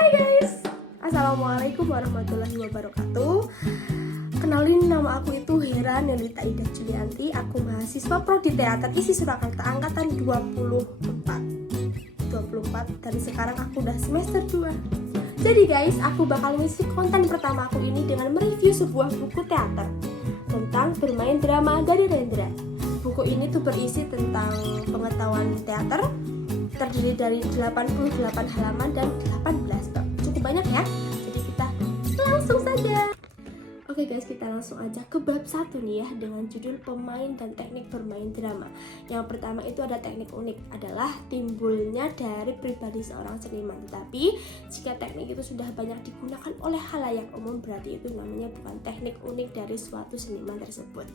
Hai guys, Assalamualaikum warahmatullahi wabarakatuh. Kenalin, nama aku itu Hera Nelita Ida Julianti. Aku mahasiswa Prodi Teater ISI Surakarta angkatan 24 dan sekarang aku udah semester 2. Jadi guys, aku bakal ngisi konten pertama aku ini dengan mereview sebuah buku teater tentang bermain drama dari Rendra. Buku ini tuh berisi tentang pengetahuan teater, terdiri dari 88 halaman dan 18 bab. Cukup banyak ya, jadi kita langsung saja. Oke guys, kita langsung aja ke bab 1 nih ya, dengan judul pemain dan teknik bermain drama. Yang pertama itu ada teknik unik, adalah timbulnya dari pribadi seorang seniman. Tetapi jika teknik itu sudah banyak digunakan oleh khalayak umum, berarti itu namanya bukan teknik unik dari suatu seniman tersebut.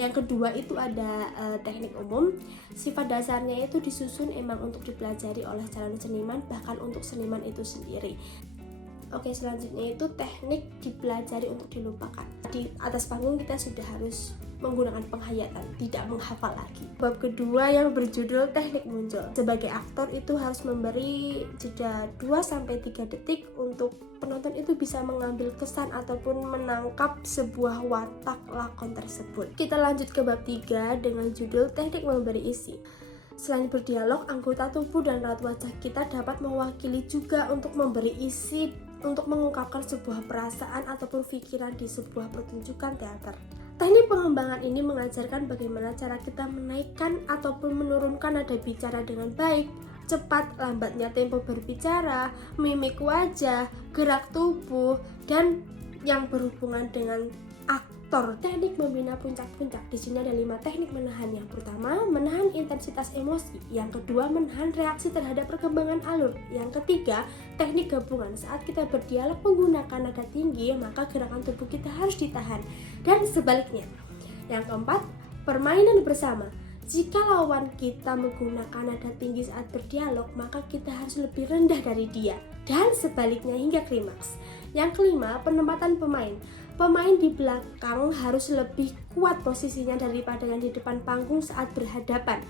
Yang kedua itu ada teknik umum. Sifat dasarnya itu disusun emang untuk dipelajari oleh calon seniman, bahkan untuk seniman itu sendiri. Oke, selanjutnya itu teknik dipelajari untuk dilupakan. Di atas panggung kita sudah harus menggunakan penghayatan, tidak menghafal lagi. Bab kedua yang berjudul teknik muncul. Sebagai aktor itu harus memberi jeda 2-3 detik untuk penonton itu bisa mengambil kesan ataupun menangkap sebuah watak lakon tersebut. Kita lanjut ke bab 3 dengan judul teknik memberi isi. Selain berdialog, anggota tubuh dan raut wajah kita dapat mewakili juga untuk memberi isi, untuk mengungkapkan sebuah perasaan ataupun pikiran di sebuah pertunjukan teater. Teknik pengembangan ini mengajarkan bagaimana cara kita menaikkan ataupun menurunkan nada bicara dengan baik, cepat lambatnya tempo berbicara, mimik wajah, gerak tubuh, dan yang berhubungan dengan aktor. Teknik membina puncak-puncak. Di sini ada 5 teknik menahan. Yang pertama, menahan intensitas emosi. Yang kedua, menahan reaksi terhadap perkembangan alur. Yang ketiga, teknik gabungan. Saat kita berdialog menggunakan nada tinggi, maka gerakan tubuh kita harus ditahan. Dan sebaliknya. Yang keempat, permainan bersama. Jika lawan kita menggunakan nada tinggi saat berdialog, maka kita harus lebih rendah dari dia. Dan sebaliknya hingga klimaks. Yang kelima, penempatan pemain. Pemain di belakang harus lebih kuat posisinya daripada yang di depan panggung saat berhadapan.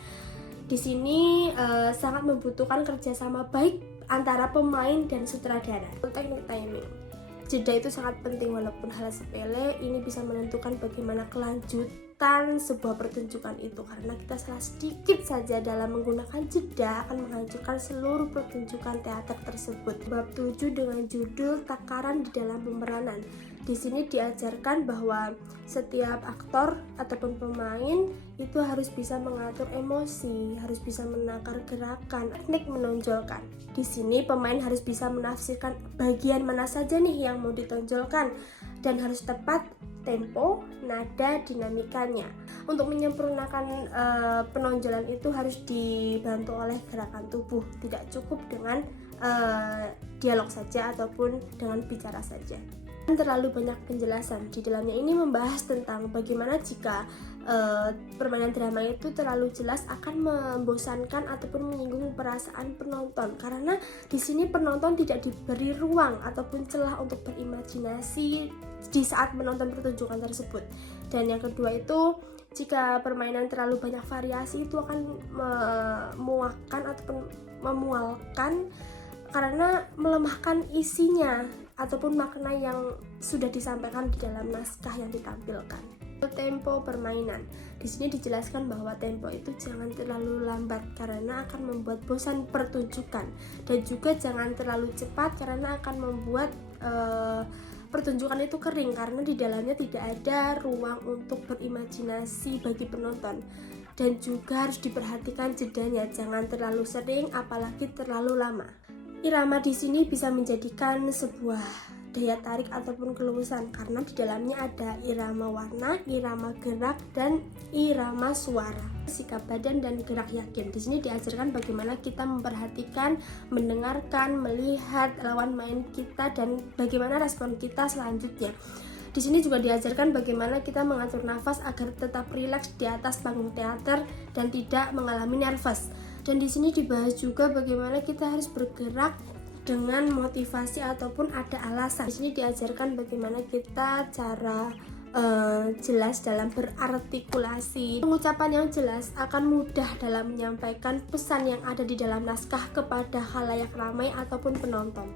Di sini sangat membutuhkan kerjasama baik antara pemain dan sutradara. Teknik timing. Jeda itu sangat penting, walaupun hal sepele ini bisa menentukan bagaimana kelanjutan sebuah pertunjukan itu. Karena kita salah sedikit saja dalam menggunakan jeda akan menghancurkan seluruh pertunjukan teater tersebut. Bab 7 dengan judul takaran di dalam pemeranan. Di sini diajarkan bahwa setiap aktor ataupun pemain itu harus bisa mengatur emosi, harus bisa menakar gerakan, teknik menonjolkan. Di sini pemain harus bisa menafsirkan bagian mana saja nih yang mau ditonjolkan dan harus tepat tempo, nada, dinamikanya. Untuk menyempurnakan penonjolan itu harus dibantu oleh gerakan tubuh, tidak cukup dengan dialog saja ataupun dengan bicara saja. Terlalu banyak penjelasan di dalamnya. Ini membahas tentang bagaimana jika permainan drama itu terlalu jelas akan membosankan ataupun menyinggung perasaan penonton, karena di sini penonton tidak diberi ruang ataupun celah untuk berimajinasi di saat menonton pertunjukan tersebut. Dan yang kedua itu, jika permainan terlalu banyak variasi itu akan memuakkan ataupun memualkan, karena melemahkan isinya ataupun makna yang sudah disampaikan di dalam naskah yang ditampilkan. Tempo permainan. Di sini dijelaskan bahwa tempo itu jangan terlalu lambat karena akan membuat bosan pertunjukan, dan juga jangan terlalu cepat karena akan membuat pertunjukan itu kering, karena di dalamnya tidak ada ruang untuk berimajinasi bagi penonton. Dan juga harus diperhatikan jedanya, jangan terlalu sering apalagi terlalu lama. Irama di sini bisa menjadikan sebuah daya tarik ataupun keluasan, karena di dalamnya ada irama warna, irama gerak, dan irama suara. Sikap badan dan gerak yakin. Di sini diajarkan bagaimana kita memperhatikan, mendengarkan, melihat lawan main kita dan bagaimana respon kita selanjutnya. Di sini juga diajarkan bagaimana kita mengatur nafas agar tetap rileks di atas panggung teater dan tidak mengalami nervous. Dan di sini dibahas juga bagaimana kita harus bergerak dengan motivasi ataupun ada alasan. Di sini diajarkan bagaimana kita cara jelas dalam berartikulasi. Pengucapan yang jelas akan mudah dalam menyampaikan pesan yang ada di dalam naskah kepada khalayak ramai ataupun penonton.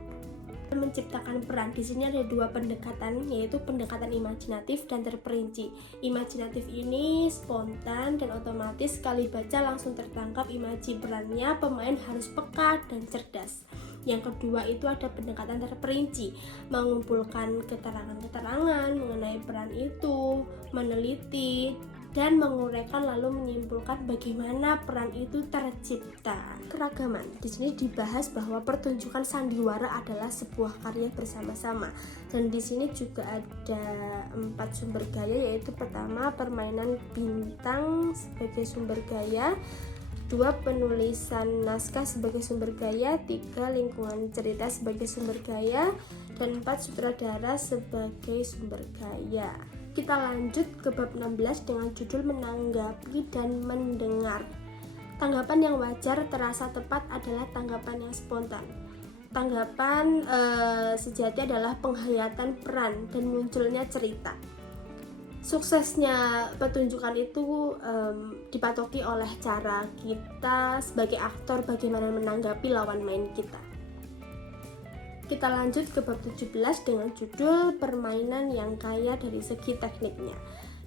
Menciptakan peran. Di sini ada dua pendekatan, yaitu pendekatan imajinatif dan terperinci. Imajinatif ini spontan dan otomatis, sekali baca langsung tertangkap imaji perannya. Pemain harus peka dan cerdas. Yang kedua itu ada pendekatan terperinci, mengumpulkan keterangan-keterangan mengenai peran itu, meneliti dan menguraikan lalu menyimpulkan bagaimana peran itu tercipta. Keragaman. Di sini dibahas bahwa pertunjukan sandiwara adalah sebuah karya bersama-sama. Dan di sini juga ada 4 sumber gaya, yaitu pertama permainan bintang sebagai sumber gaya, 2 penulisan naskah sebagai sumber gaya, 3 lingkungan cerita sebagai sumber gaya, dan 4 sutradara sebagai sumber gaya. Kita lanjut ke bab 16 dengan judul menanggapi dan mendengar. Tanggapan yang wajar terasa tepat adalah tanggapan yang spontan. Tanggapan sejati adalah penghayatan peran dan munculnya cerita. Suksesnya pertunjukan itu dipatoki oleh cara kita sebagai aktor bagaimana menanggapi lawan main kita. Kita lanjut ke bab 17 dengan judul permainan yang kaya dari segi tekniknya.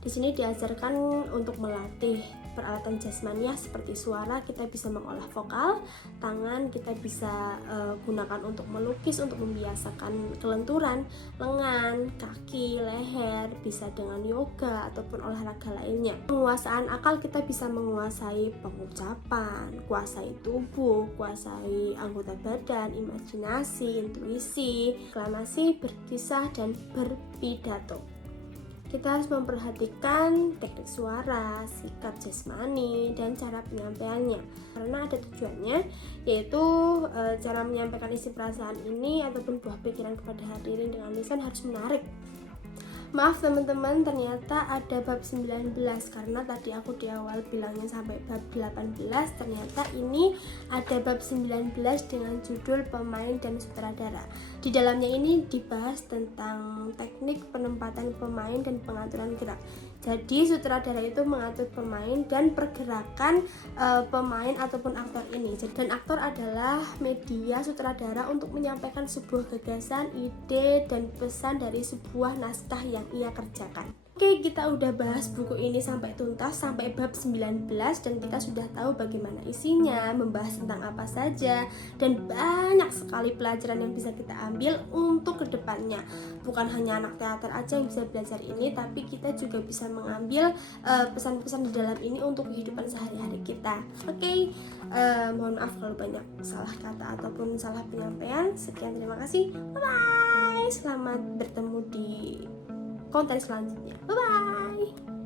Di sini diajarkan untuk melatih peralatan jasmania seperti suara, kita bisa mengolah vokal, tangan kita bisa gunakan untuk melukis, untuk membiasakan kelenturan, lengan, kaki, leher, bisa dengan yoga ataupun olahraga lainnya. Penguasaan akal, kita bisa menguasai pengucapan, kuasai tubuh, kuasai anggota badan, imajinasi, intuisi, reklamasi, berkisah, dan berpidato. Kita harus memperhatikan teknik suara, sikap jasmani, dan cara penyampaiannya karena ada tujuannya, yaitu cara menyampaikan isi perasaan ini ataupun buah pikiran kepada hadirin dengan lisan harus menarik. Maaf teman-teman, ternyata ada bab 19 karena tadi aku di awal bilangnya sampai bab 18, ternyata ini ada bab 19 dengan judul pemain dan sutradara. Di dalamnya ini dibahas tentang teknik penempatan pemain dan pengaturan gerak. Jadi sutradara itu mengatur pemain dan pergerakan pemain ataupun aktor ini. Dan aktor adalah media sutradara untuk menyampaikan sebuah gagasan, ide, dan pesan dari sebuah naskah yang ia kerjakan. Oke, kita udah bahas buku ini sampai tuntas, sampai bab 19, dan kita sudah tahu bagaimana isinya, membahas tentang apa saja, dan banyak sekali pelajaran yang bisa kita ambil untuk kedepannya. Bukan hanya anak teater aja yang bisa belajar ini, tapi kita juga bisa mengambil pesan-pesan di dalam ini untuk kehidupan sehari-hari kita. Oke, mohon maaf kalau banyak salah kata ataupun salah penyampaian. Sekian, terima kasih, bye-bye. Selamat bertemu di konten selanjutnya. Bye bye.